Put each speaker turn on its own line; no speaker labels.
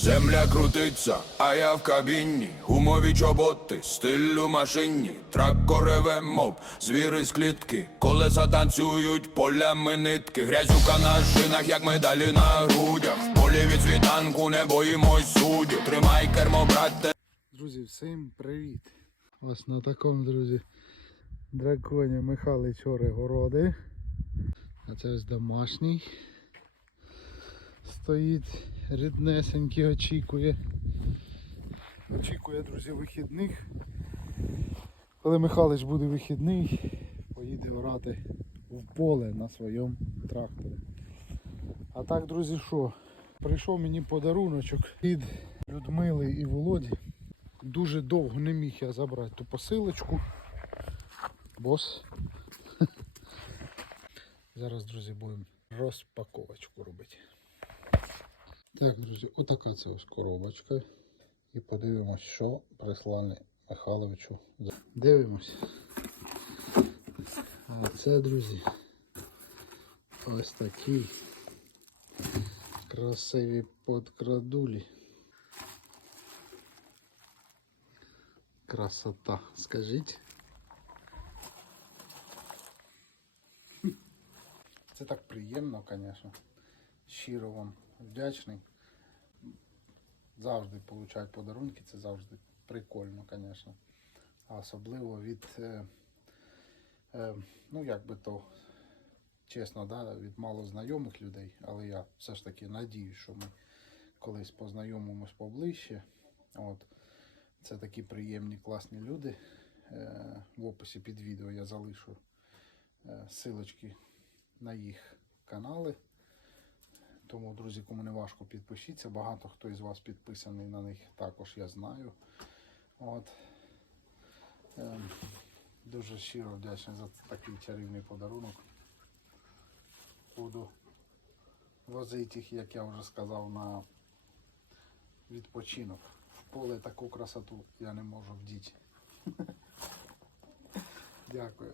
Земля крутиться, а я в кабіні, гумові чоботи, стилю машині, трак реве мов, звіри з клітки, колеса танцюють, полями нитки, грязюка на шинах, як медалі на грудях. В полі від світанку не боїмось суддів, тримай кермо, брате.
Друзі, всім привіт! Ось на такому, друзі, драконі Михайлич городи. А це ось домашній. Стоїть ріднесенький, очікує. Очікує, друзі, вихідних. Коли Михайлич буде вихідний, поїде орати в поле на своєму тракторі. А так, друзі, що? Прийшов мені подаруночок від Людмили і Володі. Дуже довго не міг я забрати ту посилочку. Бос. Зараз, друзі, будемо розпаковочку робити. Так, друзі, отака це ось коробочка. І подивимось, що прислали Михайловичу. Дивимось. А це, друзі, ось такі красиві подкрадулі. Красота, скажіть. Це так приємно, звісно. Щиро вам вдячний. Завжди получають подарунки, це завжди прикольно, звісно. Особливо від, е, е, ну як би то, чесно, да, від малознайомих людей, але я все ж таки надію, що ми колись познайомимось поближче. От. Це такі приємні, класні люди. Е, В описі під відео я залишу силочки на їх канали. Тому, друзі, кому не важко, підпишіться. Багато хто із вас підписаний на них також я знаю. От. Е, Дуже щиро вдячний за такий чарівний подарунок. Буду возити їх, як я вже сказав, на відпочинок. В поле таку красоту я не можу вдіти. Дякую.